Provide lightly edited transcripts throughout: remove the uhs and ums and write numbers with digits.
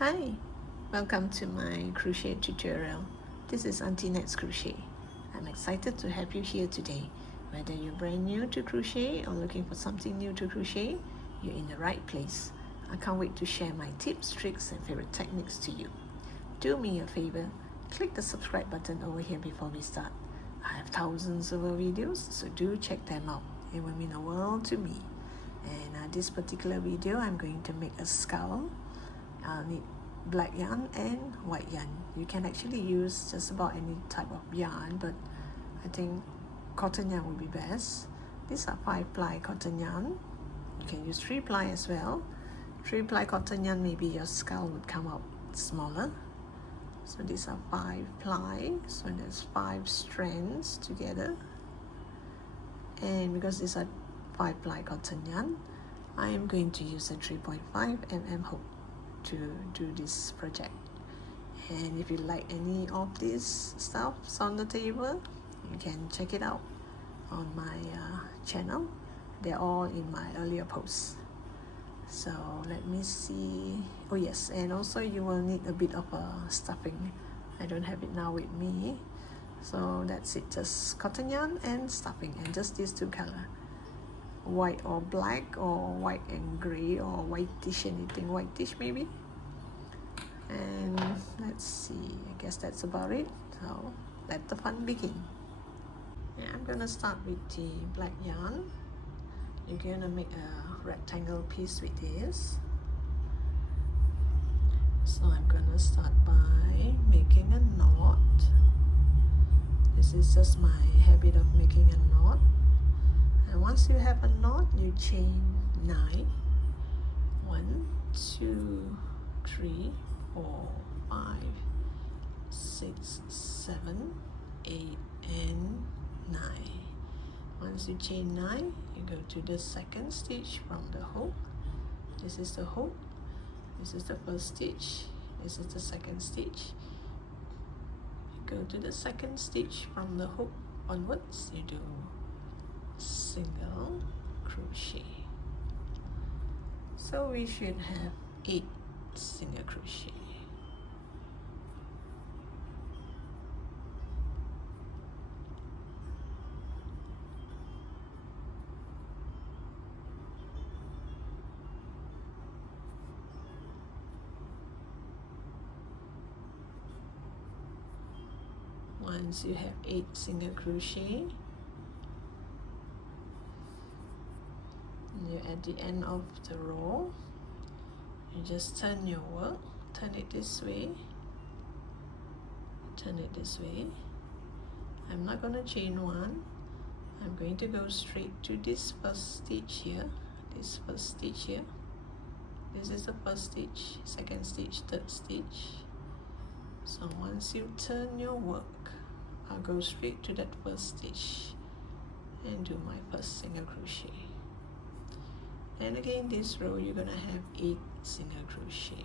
Hi, welcome to my crochet tutorial. This is Auntie Nat's Crochet. I'm excited to have you here today. Whether you're brand new to crochet or looking for something new to crochet, you're in the right place. I can't wait to share my tips, tricks, and favorite techniques to you. Do me a favor, click the subscribe button over here before we start. I have thousands of videos, so do check them out. It will mean the world to me. And this particular video, I'm going to make a scowl. I'll need black yarn and white yarn. You can actually use just about any type of yarn, but I think cotton yarn would be best. These are 5-ply cotton yarn. You can use 3-ply as well. 3-ply cotton yarn, maybe your scowl would come out smaller. So these are 5-ply, so there's 5 strands together. And because these are 5-ply cotton yarn, I am going to use a 3.5 mm hook to do this project. And if you like any of these stuffs on the table, you can check it out on my channel. They're all in my earlier posts. So let me see. Oh yes, and also you will need a bit of stuffing. I don't have it now with me, so that's it. Just cotton yarn and stuffing, and just these two colors, white or black, or white and gray, or whitish, anything whitish maybe. And let's see, I guess that's about it. So let the fun begin. I'm gonna start with the black yarn. You're gonna make a rectangle piece with this. So I'm gonna start by making a knot. This is just my habit of making a knot. And once you have a knot, you chain 9. 1, 2, 3, 4, 5, 6, 7, 8, and 9. Once you chain 9, you go to the second stitch from the hook. This is the hook. This is the first stitch. This is the second stitch. You go to the second stitch from the hook onwards. You do single crochet. So we should have 8 single crochet. Once you have 8 single crochet, you're at the end of the row. You just turn your work, turn it this way, turn it this way. I'm not going to chain 1. I'm going to go straight to this first stitch here, this first stitch here. This is the first stitch, second stitch, third stitch. So once you turn your work, I'll go straight to that first stitch and do my first single crochet. And again, this row you're gonna have 8 single crochet.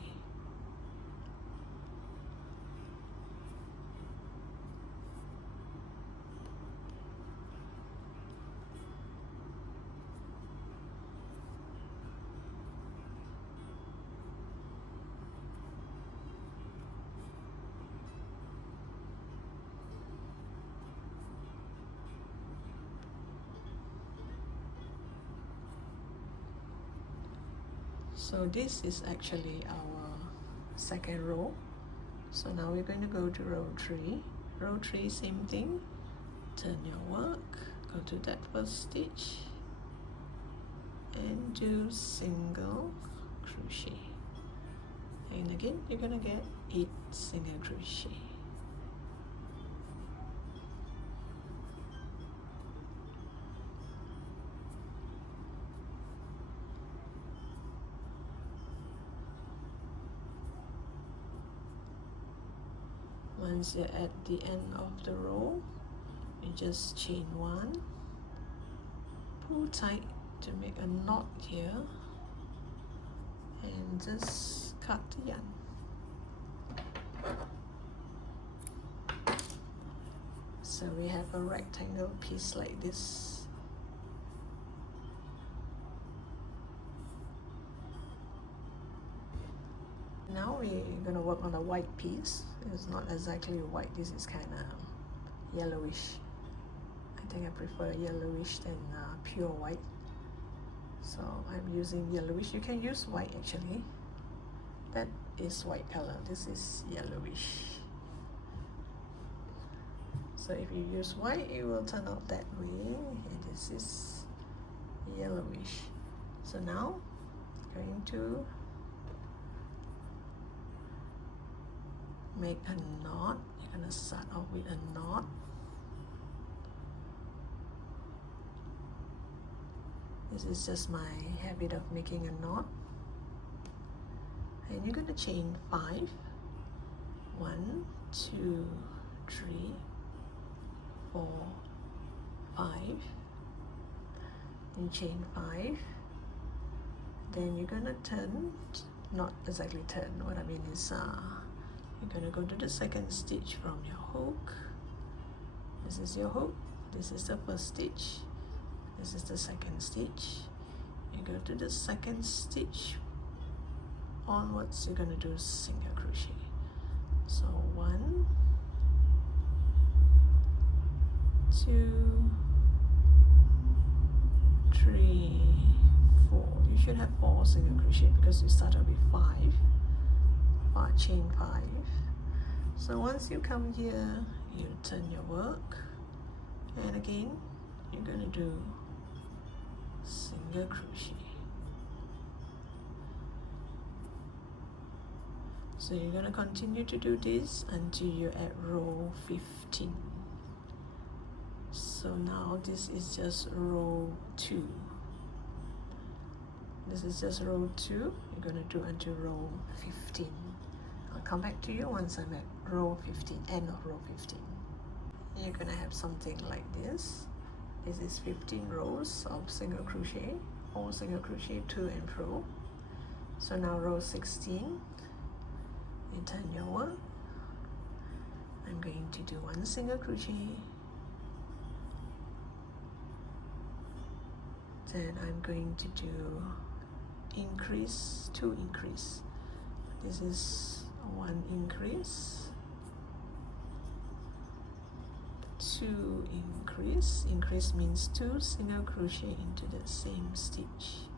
So this is actually our second row. So now we're going to go to row 3. Row 3, same thing. Turn your work, go to that first stitch and do single crochet. And again, you're going to get 8 single crochet. Once you're at the end of the row, you just chain 1, pull tight to make a knot here, and just cut the yarn. So we have a rectangle piece like this. now we're going to work on a white piece. It's not exactly white, this is kind of yellowish. I think I prefer yellowish than pure white. So I'm using yellowish. You can use white actually. That is white color. This is yellowish. So if you use white, it will turn out that way. And this is yellowish. So now going to make a knot. You're going to start off with a knot. This is just my habit of making a knot. And you're going to chain 5. 1, 2, 3, 4, 5. You chain 5. Then you're going to turn, not exactly turn, what I mean is you're going to go to the second stitch from your hook. This is your hook. This is the first stitch. This is the second stitch. You go to the second stitch. Onwards, you're going to do single crochet. So 1, 2, 3, 4. You should have 4 single crochet because you started with 5. Chain 5. So once you come here, you turn your work, and again you're going to do single crochet. So you're going to continue to do this until you're at row 15. So now this is just row 2. This is just row 2. You're going to do until row 15. I'll come back to you once I'm at row 15, end of row 15. You're going to have something like this. This is 15 rows of single crochet, all single crochet to and fro. So now row 16, you turn your work. I'm going to do 1 single crochet. Then I'm going to do increase, 2 increase. This is 1 increase, 2 increase. Increase means 2 single crochet into the same stitch,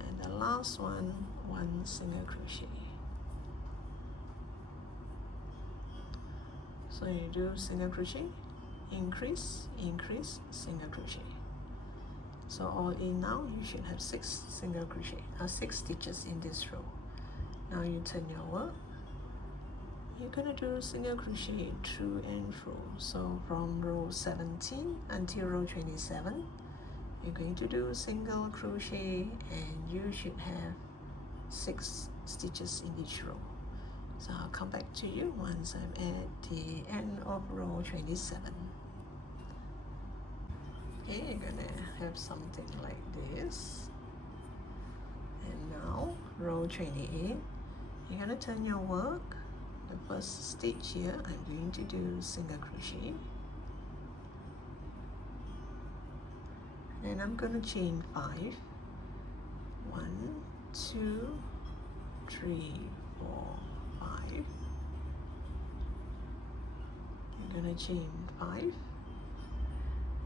and the last one, 1 single crochet. So you do single crochet, increase, increase, single crochet. So all in now you should have 6 single crochet, 6 stitches in this row. Now you turn your work. You're going to do single crochet through and fro. So from row 17 until row 27, you're going to do single crochet, and you should have 6 stitches in each row. So I'll come back to you once I'm at the end of row 27. Okay, you're going to have something like this. And now row 28, you're going to turn your work. The first stitch here, I'm going to do single crochet, and I'm going to chain 5. 1, 2, 3, 4, 5. You're going to chain 5.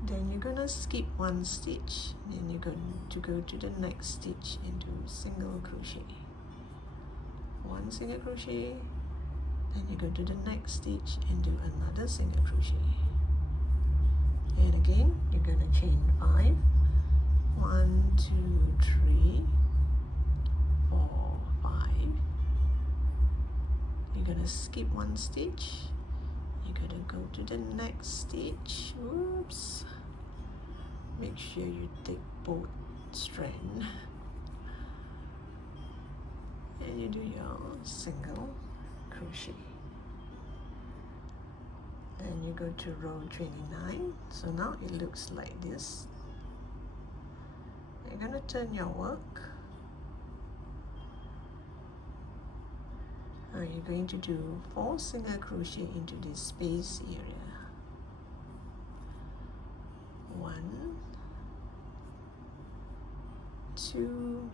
Then you're going to skip 1 stitch. Then you're going to go to the next stitch and do single crochet. 1 single crochet. Then you go to the next stitch and do another single crochet. And again, you're going to chain 5. 1, 2, 3, 4, 5. You're going to skip 1 stitch. You're going to go to the next stitch. Oops. Make sure you take both strands. And you do your single crochet. Then you go to row 29. So now it looks like this. You're going to turn your work. Now you're going to do 4 single crochet into this space area. 1, 2,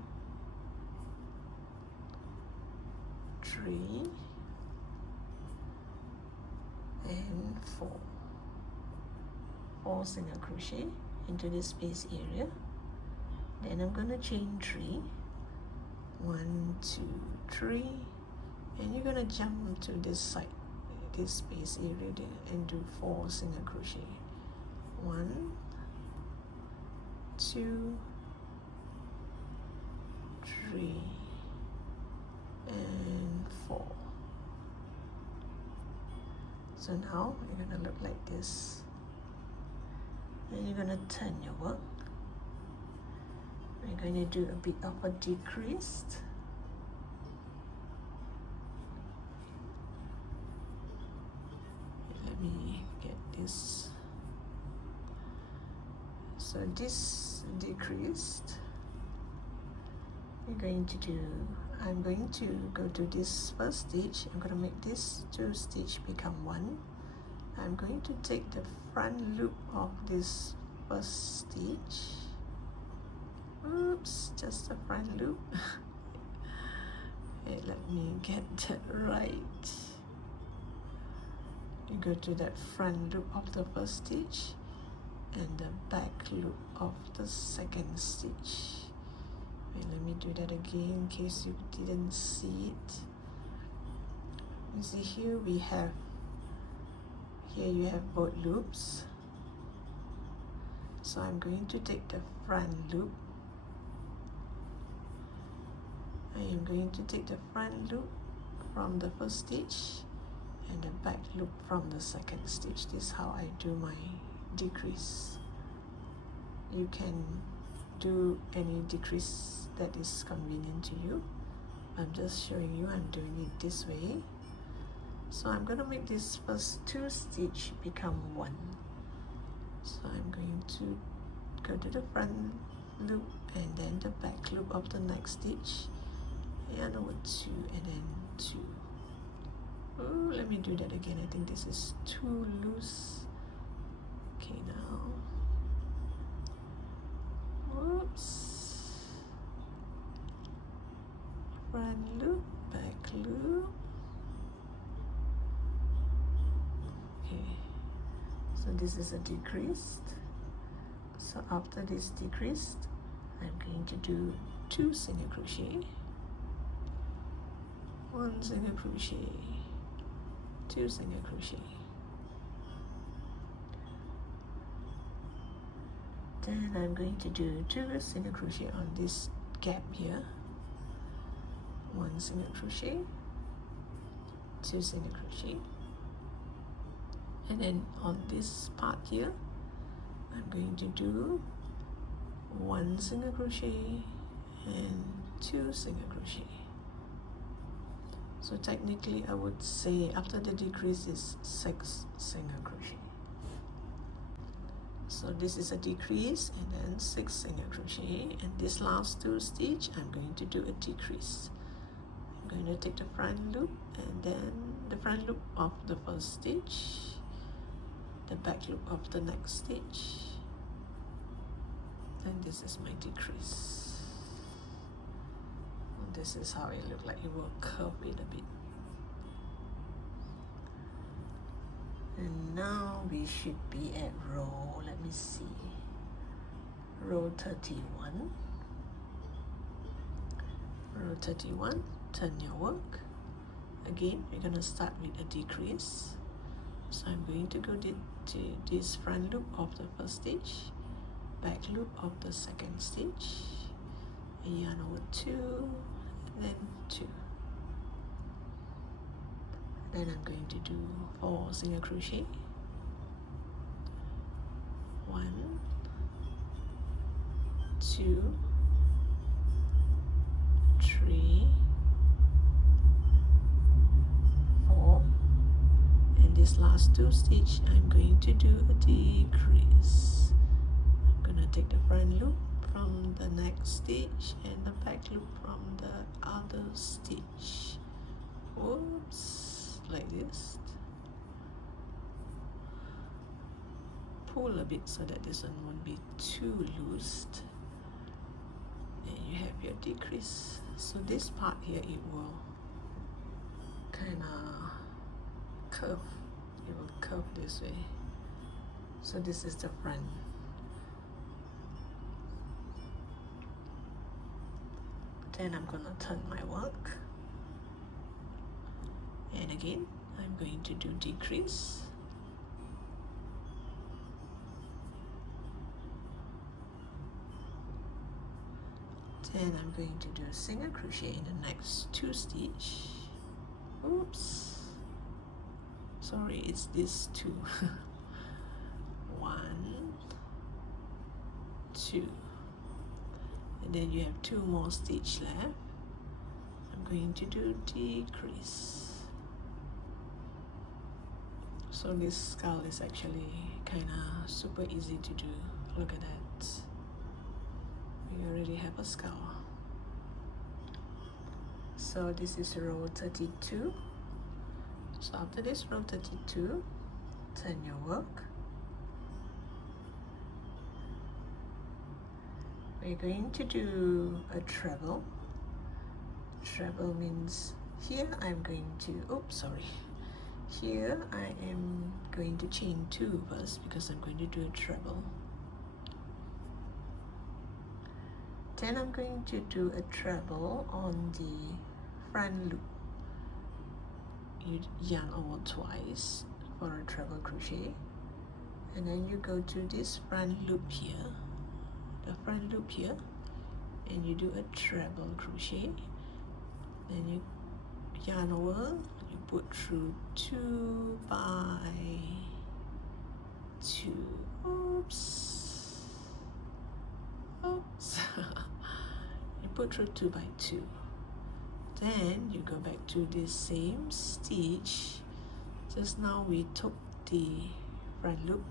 3 and 4 single crochet into this space area. Then I'm going to chain 3, 1, 2, 3, and you're going to jump to this side, this space area there, and do 4 single crochet. 1, 2, 3 and 4. So now you're going to look like this. Then you're going to turn your work. We're going to do a bit of a decreased. Let me get this. So this decreased, we're going to do, I'm going to go to this first stitch. I'm going to make this 2 stitch become 1. I'm going to take the front loop of this first stitch. Oops, just the front loop. Okay, let me get that right. You go to that front loop of the first stitch and the back loop of the second stitch. Okay, let me do that again in case you didn't see it. You see here we have, here you have both loops. So I'm going to take the front loop. I am going to take the front loop from the first stitch and the back loop from the second stitch. This is how I do my decrease. You can do any decrease that is convenient to you. I'm just showing you I'm doing it this way. So I'm going to make this first 2 stitch become 1. So I'm going to go to the front loop and then the back loop of the next stitch, and over 2 and then 2. Oh, let me do that again. I think this is too loose. Okay, now. Whoops. Front loop, back loop. Okay, so this is a decreased. So after this decreased, I'm going to do 2 single crochet, 1 single crochet, 2 single crochet. Then I'm going to do 2 single crochet on this gap here, 1 single crochet, 2 single crochet, and then on this part here I'm going to do 1 single crochet and 2 single crochet. So technically I would say after the decrease is 6 single crochet. So this is a decrease and then 6 single crochet, and this last 2 stitch I'm going to do a decrease. I'm going to take the front loop and then the front loop of the first stitch, the back loop of the next stitch, and this is my decrease. And this is how it looks like. It will curve it a bit. And now we should be at row, let me see, row 31. Row 31, turn your work. Again, we're going to start with a decrease. So I'm going to go to this front loop of the first stitch, back loop of the second stitch, a yarn over 2, and then 2. Then I'm going to do 4 single crochet, 1, 2, 3, 4, and this last 2 stitch I'm going to do a decrease. I'm going to take the front loop from the next stitch and the back loop from the other stitch. Whoops, like this. Pull a bit so that this one won't be too loose. And you have your decrease. So this part here, it will curve. It will curve this way. So this is the front. Then I'm gonna turn my work, and again I'm going to do decrease. Then I'm going to do a single crochet in the next 2 stitches. Oops, sorry, it's this 2. 1, 2, and then you have 2 more stitches left. I'm going to do decrease. So this skull is actually kind of super easy to do. Look at that. We already have a skull. So this is row 32. So after this row 32, turn your work. We're going to do a treble. Treble means here I'm going to, oops, sorry. Here I am going to chain 2 first because I'm going to do a treble. Then I'm going to do a treble on the front loop. You yarn over twice for a treble crochet, and then you go to this front loop here, the front loop here, and you do a treble crochet. Then you yarn over, you put through 2 by 2. Oops. Oops. You put through 2 by 2. Then you go back to the same stitch. Just now we took the front loop,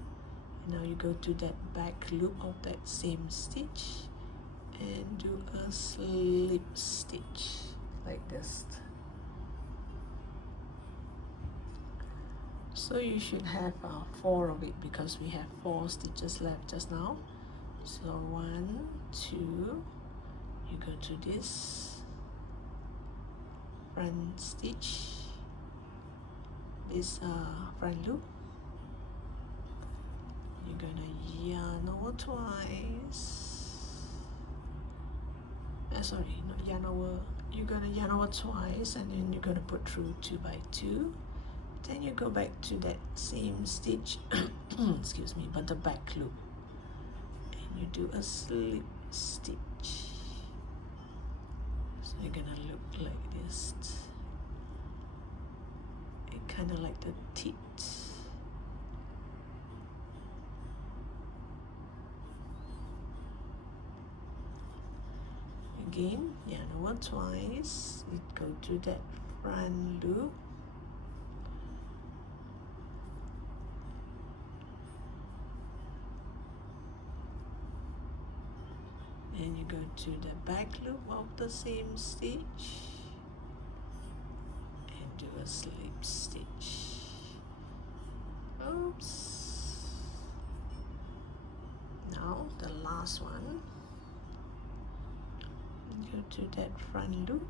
and now you go to that back loop of that same stitch and do a slip stitch like this. So you should have 4 of it because we have 4 stitches left just now. So 1, 2, you go to this front stitch, this front loop, you're gonna yarn over twice. Sorry, not yarn over. You're gonna yarn over twice, and then you're gonna put through 2 by 2. Then you go back to that same stitch, excuse me, but the back loop, and you do a slip stitch. So you're gonna look like this. It kind of like the teeth. Again, yarn over twice. You go to that front loop. And you go to the back loop of the same stitch and do a slip stitch. Oops. Now the last one. Go to that front loop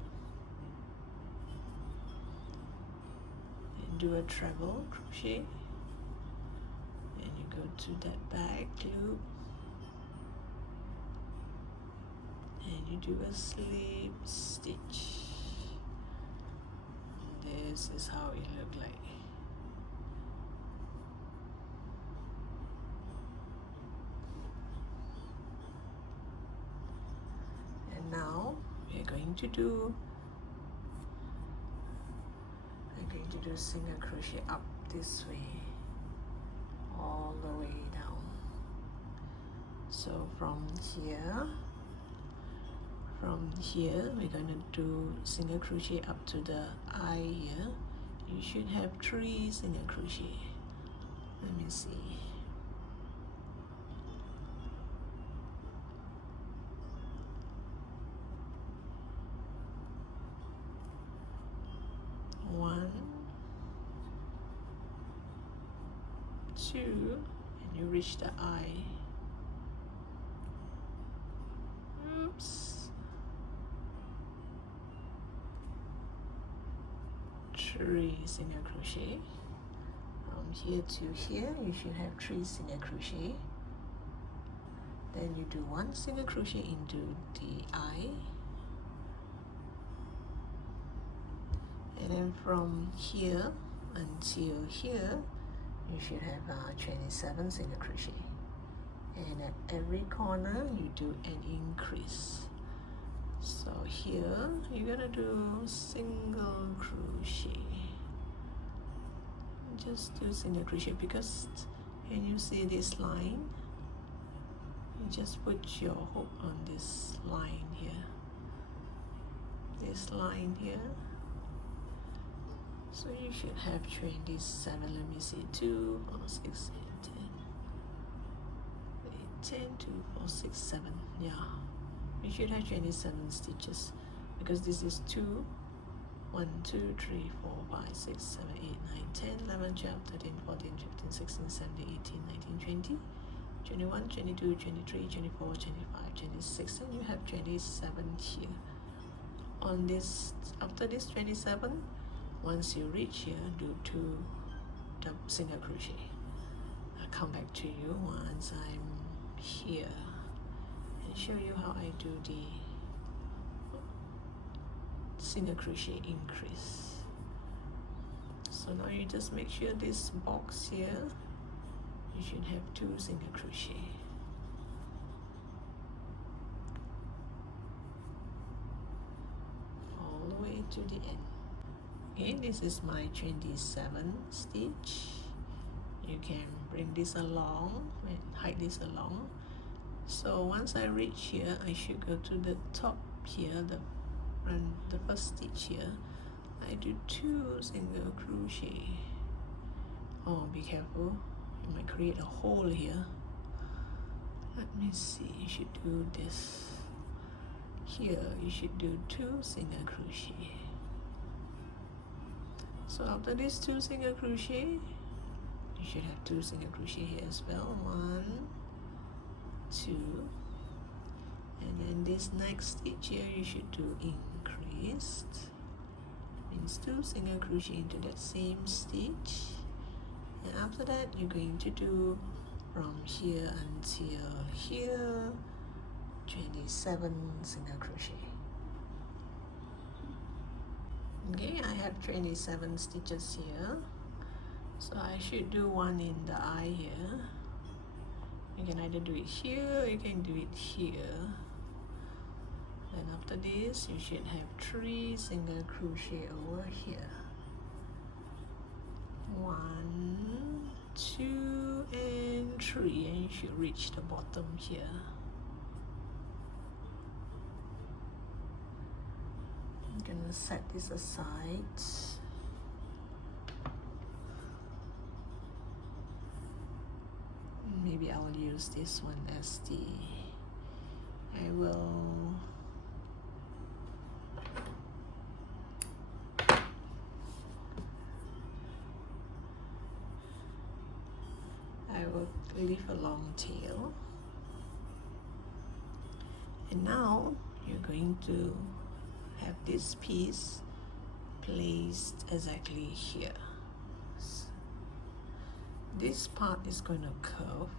and do a treble crochet, and you go to that back loop and you do a slip stitch. This is how it look like. And now we're going to do single crochet up this way, all the way down. So from here we're going to do single crochet up to the eye here. You should have 3 single crochet. Let me see. One, 2, and you reach the eye. Oops. 3 single crochet, here to here you should have 3 single crochet. Then you do 1 single crochet into the eye, and then from here until here you should have 27 single crochet, and at every corner you do an increase. So here you're gonna do single crochet, just do single crochet, because when you see this line, you just put your hook on this line here, this line here. So you should have 27, let me see, 2, 4, 6, 8, 10, 8, 10, 2, 4, 6, 7, yeah. You should have 27 stitches, because this is 2, 1, 2, 3, 4, 5, 6, 7, 8, 9, 10, 11, 12, 13, 14, 15, 16, 17, 18, 19, 20, 21, 22, 23, 24, 25, 26, and you have 27 here. On this, after this 27, once you reach here, do 2 single crochet. I'll come back to you once I'm here and show you how I do the single crochet increase. So now you just make sure this box here, you should have 2 single crochet. All the way to the end. Okay, this is my 27 stitch. You can bring this along and hide this along. So once I reach here, I should go to the top here, the first stitch here. I do 2 single crochet. Oh, be careful, you might create a hole here. Let me see, you should do this. Here you should do 2 single crochet. So after this 2 single crochet, you should have 2 single crochet here as well. 1, 2, and then this next stitch here you should do increased. Means 2 single crochet into that same stitch, and after that you're going to do from here until here 27 single crochet. Okay, I have 27 stitches here, so I should do 1 in the eye here. You can either do it here or you can do it here. Then after this you should have 3 single crochet over here. 1, 2, and 3, and you should reach the bottom here. I'm gonna set this aside. Maybe I'll use this one as the, I will leave a long tail, and now you're going to have this piece placed exactly here. This part is going to curve,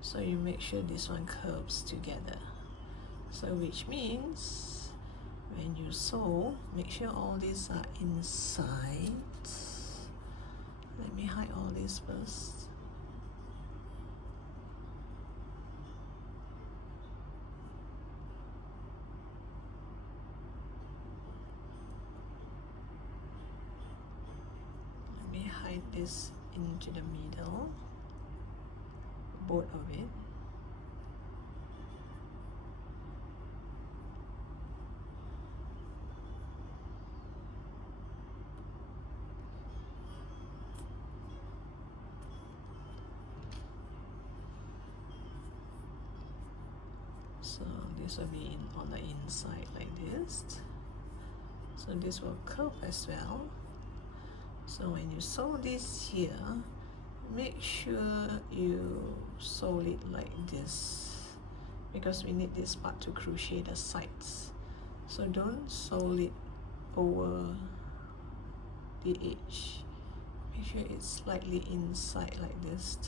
so you make sure this one curves together. So which means when you sew, make sure all these are inside. Let me hide all this first. Hide this into the middle, both of it. So this will be on the inside like this. So this will curve as well. So when you sew this here, make sure you sew it like this, because we need this part to crochet the sides. So don't sew it over the edge. Make sure it's slightly inside like this,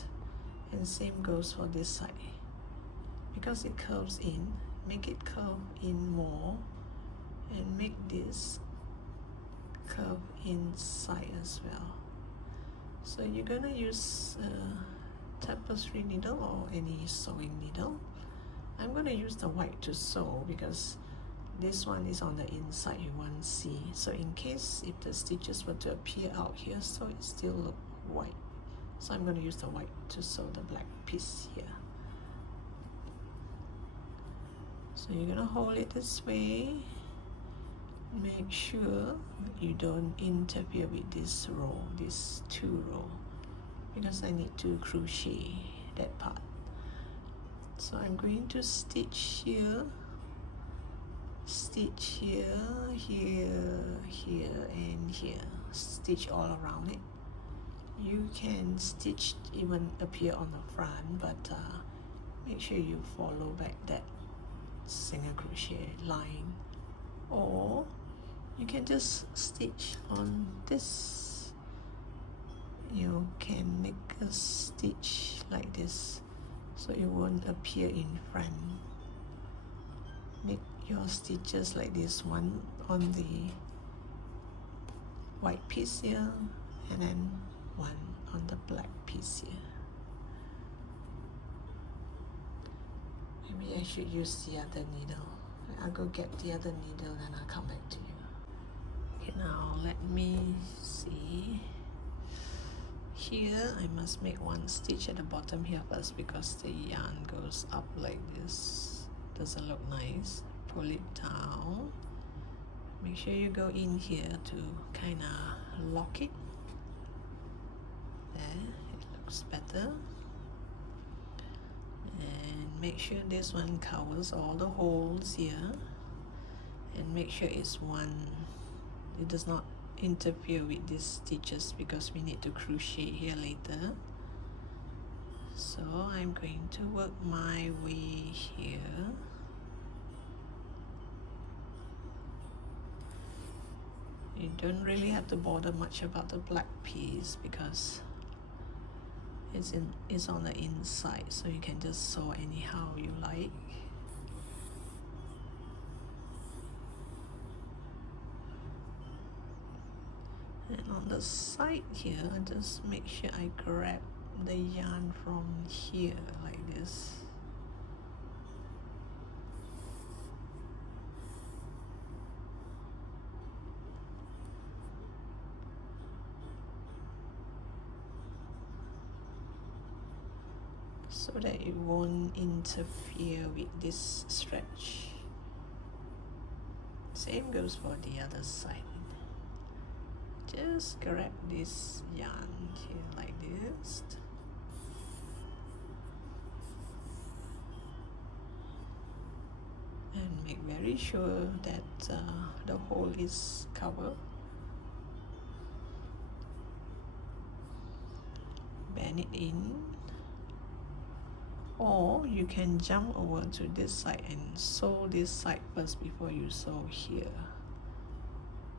and same goes for this side. Because it curves in, make it curve in more, and make this curve inside as well. So you're gonna use a tapestry needle or any sewing needle. I'm gonna use the white to sew because this one is on the inside, you won't see. So in case if the stitches were to appear out here, so it still look white. So I'm going to use the white to sew the black piece here. So you're going to hold it this way. Make sure you don't interfere with this row, this 2 row, because I need to crochet that part. So I'm going to stitch here, here, and here. Stitch all around it. You can stitch even appear on the front, but make sure you follow back that single crochet line, or you can just stitch on this. You can make a stitch like this so it won't appear in front. Make your stitches like this, one on the white piece here and then one on the black piece here. Maybe I should use the other needle. I'll go get the other needle and I'll come back to you. Okay, now let me see. Here I must make one stitch at the bottom here first because the yarn goes up like this. Doesn't look nice. Pull it down. Make sure you go in here to kind of lock it. There, it looks better. And make sure this one covers all the holes here. And make sure it does not interfere with these stitches because we need to crochet here later. So I'm going to work my way here. You don't really have to bother much about the black piece because it's on the inside, so you can just sew anyhow you like. And on the side here, just make sure I grab the yarn from here like this. So that it won't interfere with this stretch. Same goes for the other side. Just grab this yarn here like this. And make very sure that the hole is covered. Bend it in. Or you can jump over to this side and sew this side first before you sew here.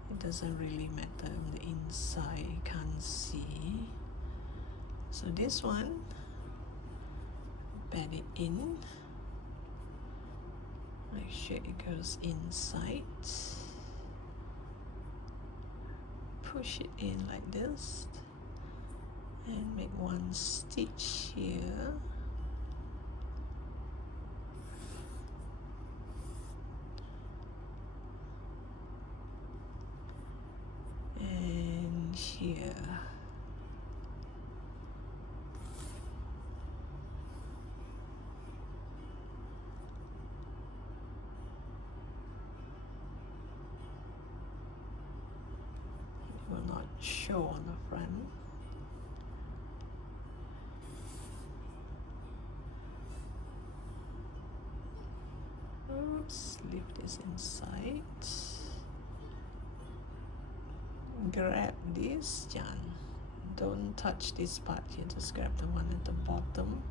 It doesn't really matter on the inside, you can't see. So this one, bend it in. Make sure it goes inside. Push it in like this. And make one stitch here. Here. It will not show on the front. Oops, leave this inside. Grab this yarn, don't touch this part here, just grab the one at the bottom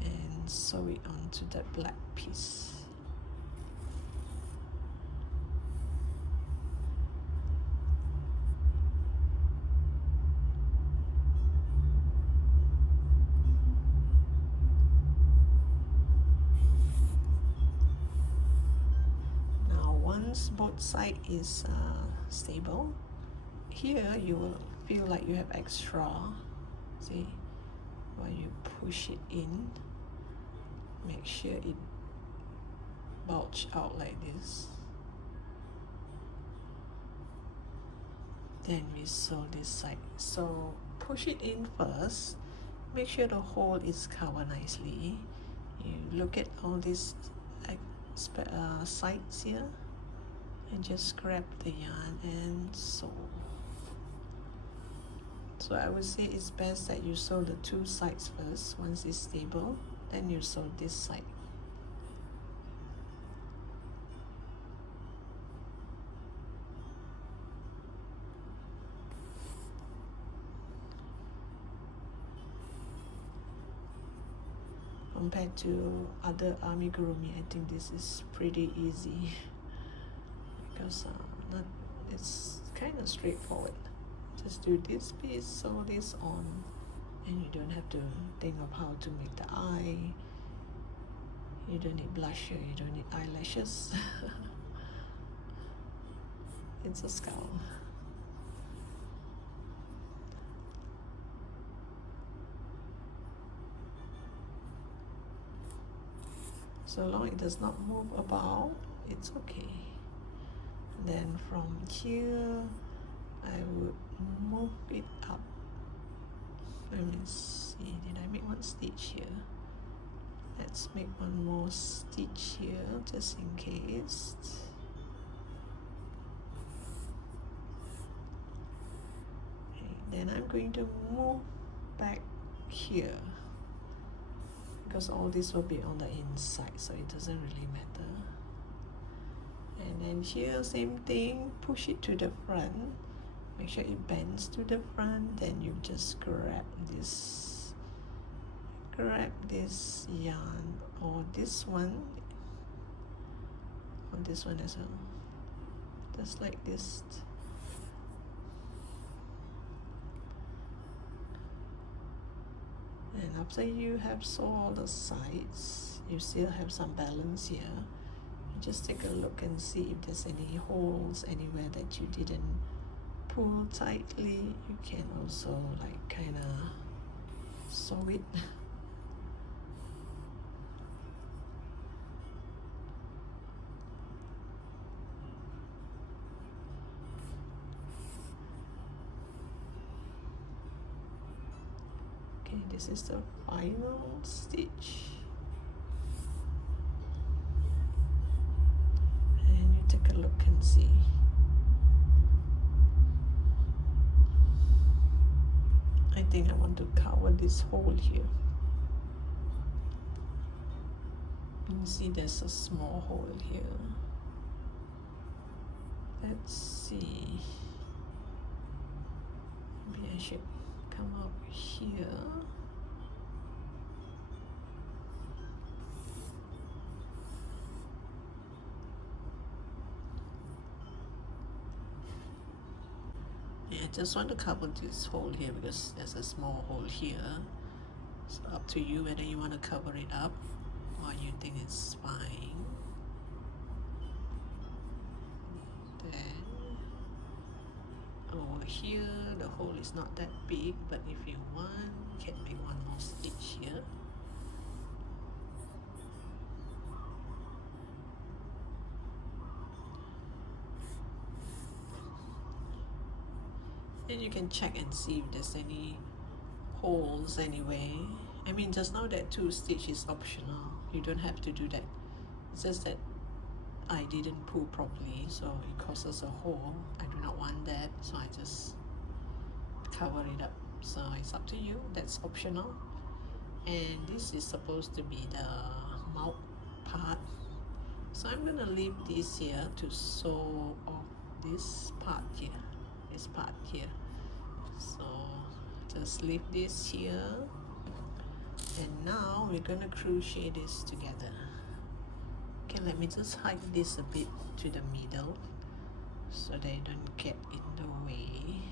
and sew it onto that black piece. once both side is stable, here you will feel like you have extra. See, when you push it in, make sure it bulge out like this. Then we sew this side. So push it in first, make sure the hole is covered nicely. You look at all these sides here and just grab the yarn and sew. So I would say it's best that you sew the two sides first. Once it's stable, then you sew this side. Compared to other amigurumi, I think this is pretty easy because it's kind of straightforward. Just do this piece, sew this on, and you don't have to think of how to make the eye. You don't need blusher, you don't need eyelashes. It's a skull. So long it does not move about, it's okay. Then from here, I would move it up. Let me see, did I make one stitch here? Let's make one more stitch here, just in case. Okay, then I'm going to move back here, because all this will be on the inside, so it doesn't really matter. And then here, same thing, push it to the front, make sure it bends to the front, then you just grab this yarn, or this one as well, just like this. And after you have sewn all the sides, you still have some balance here. You just take a look and see if there's any holes anywhere that you didn't pull tightly. You can also like kind of sew it. Okay, this is the final stitch. And you take a look and see. I think I want to cover this hole here. You can see there's a small hole here. Let's see. Maybe I should come up here. Yeah, I just want to cover this hole here because there's a small hole here. It's up to you whether you want to cover it up or you think it's fine. Then over here, the hole is not that big, but if you want, you can make one more stitch here. And you can check and see if there's any holes anyway. I mean, just now that 2 stitch is optional. You don't have to do that. It's just that I didn't pull properly, so it causes a hole. I do not want that, so I just cover it up. So it's up to you, that's optional. And this is supposed to be the mouth part. So I'm gonna leave this here to sew off this part here. This part here. So just leave this here. And now we're gonna crochet this together. Okay, let me just hide this a bit to the middle so they don't get in the way.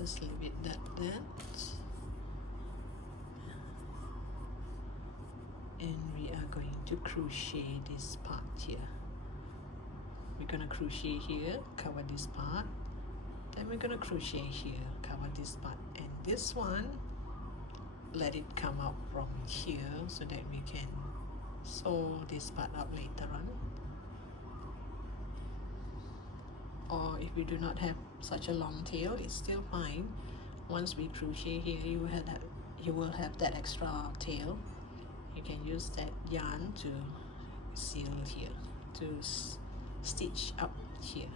just leave it that. And we are going to crochet this part here. We're gonna crochet here, cover this part, then we're gonna crochet here, cover this part, and this one, let it come out from here so that we can sew this part up later on. Or if we do not have such a long tail, it's still fine. Once we crochet here, you will have that extra tail. You can use that yarn to seal here, to stitch up here.